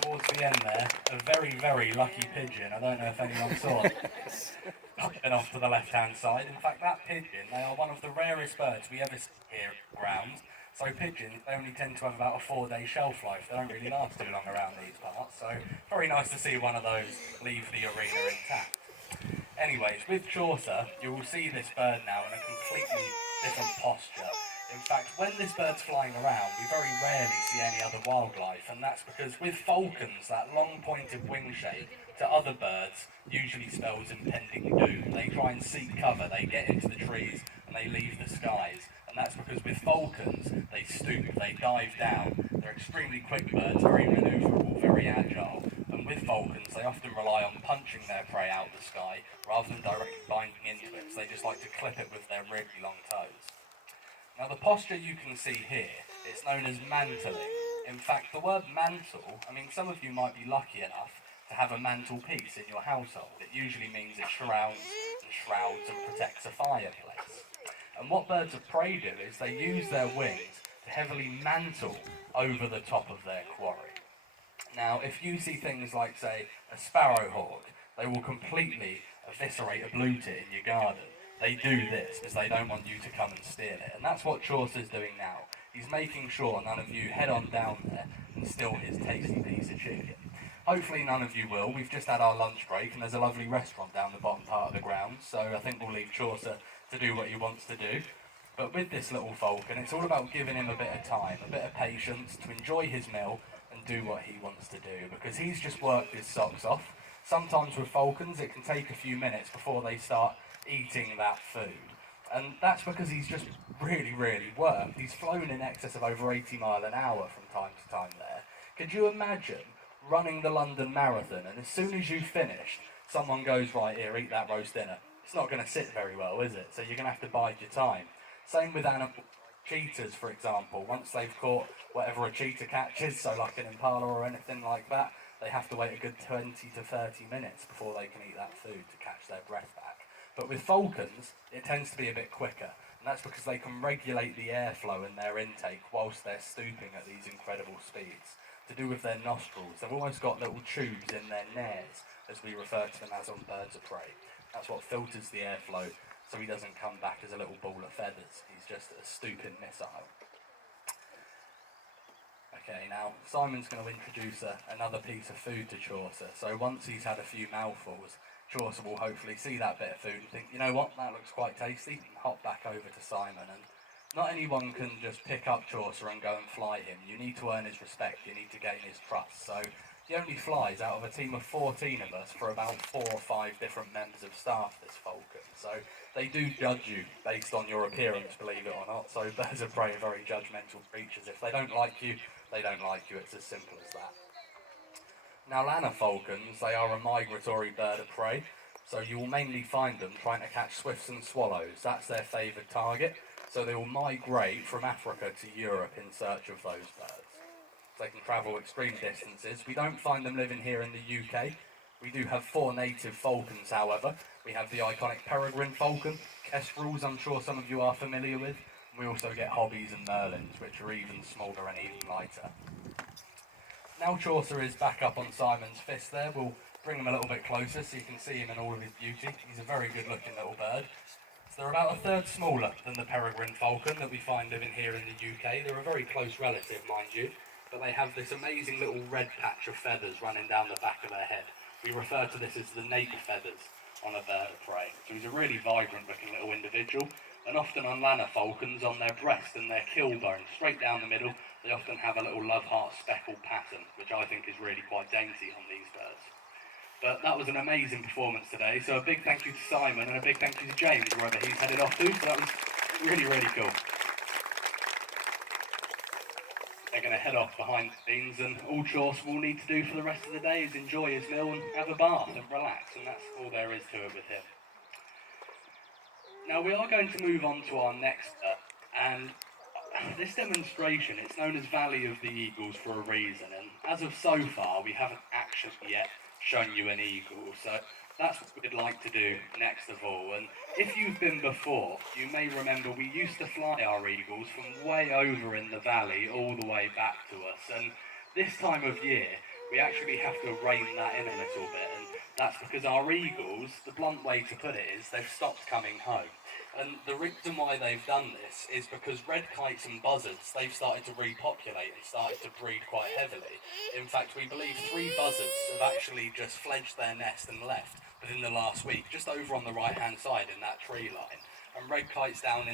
towards the end there, a very, very lucky pigeon. I don't know if anyone saw it. And off to the left-hand side. In fact, that pigeon, they are one of the rarest birds we ever see here at ground. So pigeons, they only tend to have about a 4-day shelf life. They don't really last too long around these parts. So very nice to see one of those leave the arena intact. Anyways, with Chaucer, you will see this bird now in a completely different posture. In fact, when this bird's flying around, we very rarely see any other wildlife, and that's because with falcons, that long pointed wing shape to other birds usually spells impending doom. They try and seek cover, they get into the trees, and they leave the skies. And that's because with falcons, they stoop, they dive down. They're extremely quick birds, very manoeuvrable, very agile. And with falcons, they often rely on punching their prey out of the sky rather than directly binding into it, so they just like to clip it with their really long toes. Now the posture you can see here, it's known as mantling. In fact, the word mantle, I mean, some of you might be lucky enough to have a mantelpiece in your household. It usually means it shrouds and protects a fireplace. And what birds of prey do is they use their wings to heavily mantle over the top of their quarry. Now, if you see things like, say, a sparrowhawk, they will completely eviscerate a blue tit in your garden. They do this because they don't want you to come and steal it. And that's what Chaucer's doing now. He's making sure none of you head on down there and steal his tasty piece of chicken. Hopefully none of you will. We've just had our lunch break and there's a lovely restaurant down the bottom part of the ground, so I think we'll leave Chaucer to do what he wants to do. But with this little falcon, it's all about giving him a bit of time, a bit of patience to enjoy his meal and do what he wants to do, because he's just worked his socks off. Sometimes with falcons it can take a few minutes before they start eating that food. And that's because he's just really, really worked. He's flown in excess of over 80 miles an hour from time to time there. Could you imagine running the London Marathon and as soon as you've finished, someone goes, right, here, eat that roast dinner? It's not going to sit very well, is it? So you're going to have to bide your time. Same with animals. Cheetahs, for example, once they've caught whatever a cheetah catches, so like an impala or anything like that, they have to wait a good 20 to 30 minutes before they can eat that food to catch their breath back. But with falcons, it tends to be a bit quicker, and that's because they can regulate the airflow in their intake whilst they're stooping at these incredible speeds. To do with their nostrils, they've almost got little tubes in their nares, as we refer to them as on birds of prey. That's what filters the airflow, so he doesn't come back as a little ball of feathers. He's just a stooping missile. Okay, now Simon's going to introduce another piece of food to Chaucer. So once he's had a few mouthfuls, Chaucer will hopefully see that bit of food and think, you know what, that looks quite tasty, and hop back over to Simon. And not anyone can just pick up Chaucer and go and fly him. You need to earn his respect, you need to gain his trust. So he only flies out of a team of 14 of us for about 4 or 5 different members of staff, this falcon. So they do judge you based on your appearance, believe it or not. So birds of prey are very judgmental creatures. If they don't like you, they don't like you. It's as simple as that. Now, lanner falcons, they are a migratory bird of prey, so you will mainly find them trying to catch swifts and swallows. That's their favoured target, so they will migrate from Africa to Europe in search of those birds. They can travel extreme distances. We don't find them living here in the UK. We do have 4 native falcons, however. We have the iconic peregrine falcon, kestrels, I'm sure some of you are familiar with. We also get hobbies and merlins, which are even smaller and even lighter. Now Chaucer is back up on Simon's fist there, we'll bring him a little bit closer so you can see him in all of his beauty. He's a very good looking little bird. So they're about a third smaller than the peregrine falcon that we find living here in the UK. They're a very close relative, mind you, but they have this amazing little red patch of feathers running down the back of their head. We refer to this as the nape feathers on a bird of prey. So he's a really vibrant looking little individual, and often on lanner falcons, on their breast and their kill bone, straight down the middle, they often have a little love heart speckled pattern, which I think is really quite dainty on these birds. But that was an amazing performance today, so a big thank you to Simon and a big thank you to James, wherever he's headed off to, so that was really, really cool. They're going to head off behind the scenes, and all Chaucer will need to do for the rest of the day is enjoy his meal and have a bath and relax, and that's all there is to it with him. Now we are going to move on to our next and this demonstration, it's known as Valley of the Eagles for a reason, and as of so far we haven't actually yet shown you an eagle, so that's what we'd like to do next of all. And if you've been before, you may remember we used to fly our eagles from way over in the valley all the way back to us, and this time of year we actually have to rein that in a little bit, and that's because our eagles, the blunt way to put it is, they've stopped coming home. And the reason why they've done this is because red kites and buzzards, they've started to repopulate and started to breed quite heavily. In fact, we believe 3 buzzards have actually just fledged their nest and left within the last week, just over on the right-hand side in that tree line. And red kites down in